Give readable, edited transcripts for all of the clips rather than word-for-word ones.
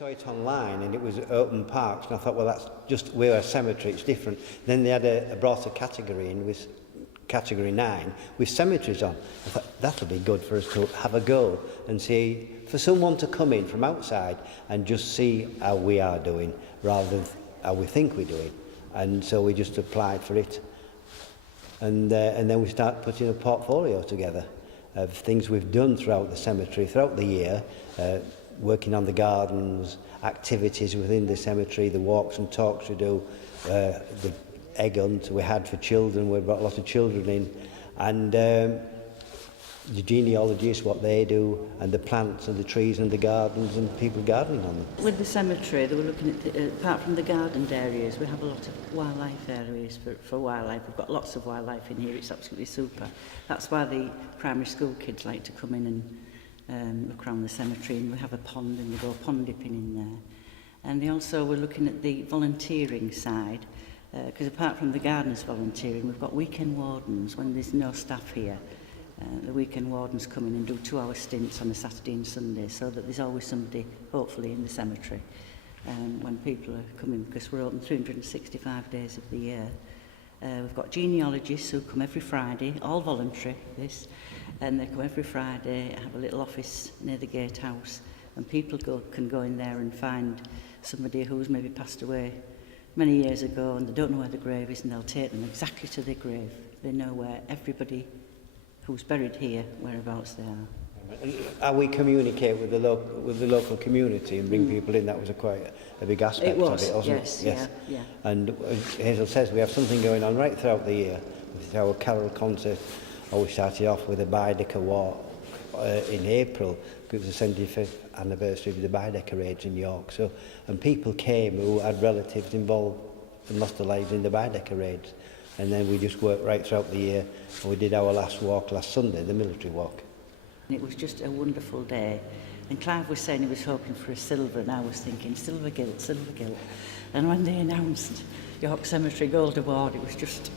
saw it online and it was open parks, and I thought, well, that's just, we're a cemetery, it's different. Then they had brought a category in with category 9 with cemeteries on. I thought that'll be good for us to have a go and see, for someone to come in from outside and just see how we are doing rather than how we think we're doing. And so we just applied for it, and then we start putting a portfolio together of things we've done throughout the cemetery, throughout the year, working on the gardens, activities within the cemetery, the walks and talks we do, the egg hunt we had for children, we brought a lot of children in, and the genealogists, what they do, and the plants and the trees and the gardens and people gardening on them. With the cemetery, they were looking at, apart from the gardened areas, we have a lot of wildlife areas for wildlife. We've got lots of wildlife in here, it's absolutely super. That's why the primary school kids like to come in and look around the cemetery, and we have a pond and we go pond dipping in there. And they also were looking at the volunteering side, because apart from the gardeners volunteering, we've got weekend wardens when there's no staff here. The weekend wardens come in and do 2-hour stints on a Saturday and Sunday, so that there's always somebody, hopefully, in the cemetery when people are coming, because we're open 365 days of the year. We've got genealogists who come every Friday, all voluntary, this, and they come every Friday, have a little office near the gatehouse, and people can go in there and find somebody who's maybe passed away many years ago, and they don't know where the grave is, and they'll take them exactly to their grave. They know where everybody who's buried here, whereabouts they are. And how we communicate with the local community and bring people in, that was quite a big aspect of it, wasn't it? Yes. Yeah. And as Hazel says, we have something going on right throughout the year. With our carol concert, we started off with a Baedeker walk in April, because it was the 75th anniversary of the Baedeker raids in York. So, and people came who had relatives involved and lost their lives in the Baedeker raids. And then we just worked right throughout the year, and we did our last walk last Sunday, the military walk. It was just a wonderful day, and Clive was saying he was hoping for a silver, and I was thinking silver gilt. And when they announced York Cemetery Gold Award, it was just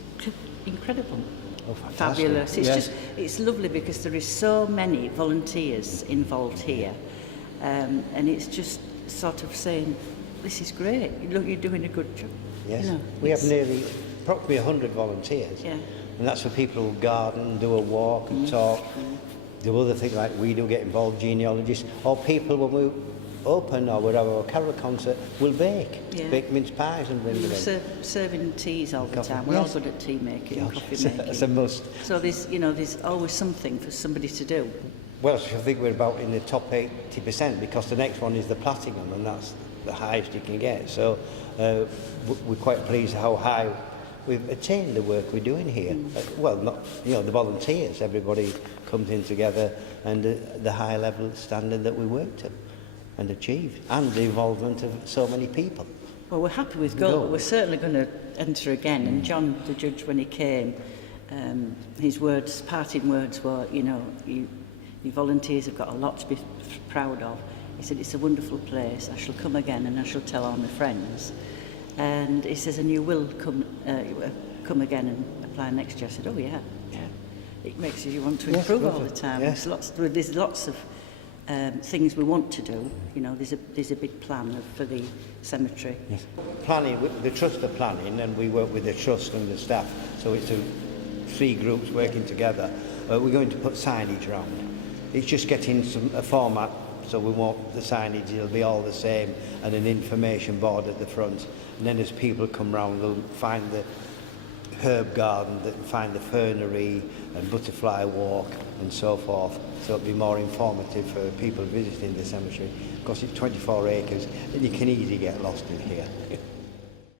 incredible. Oh, fantastic. Fabulous. It's yes. it's lovely because there is so many volunteers involved here, and it's just sort of saying, this is great, look, you're doing a good job. Yes, you know, we have nearly approximately 100 volunteers, yeah. And that's for people who garden, do a walk and talk, do other things like we do, get involved, genealogists, or people when we open or we have our carol concert will bake mince pies and bring them in. Serving teas all the time. We're all good at tea making and coffee making. It's a must. So there's always something for somebody to do. Well, I think we're about in the top 80%, because the next one is the platinum, and that's the highest you can get. So we're quite pleased how high we've attained the work we're doing here. Well, not the volunteers, everybody comes in together, and the high level standard that we work to and achieve, and the involvement of so many people. Well, we're happy with gold. We're certainly going to enter again. And John, the judge, when he came, his parting words were, you volunteers have got a lot to be proud of. He said, it's a wonderful place. I shall come again and I shall tell all my friends. And he says, and you will come again and apply next year. I said, oh yeah. It makes you want to improve all the time. Yes. There's lots of things we want to do. There's a big plan for the cemetery. Yes. Planning, the trust are planning, and we work with the trust and the staff. So it's 3 groups working together. We're going to put signage around. It's just getting a format, so we won't, the signage will be all the same, and an information board at the front. And then as people come round, they'll find the herb garden, they'll find the fernery and butterfly walk and so forth. So it'll be more informative for people visiting the cemetery. Of course, it's 24 acres, and you can easily get lost in here.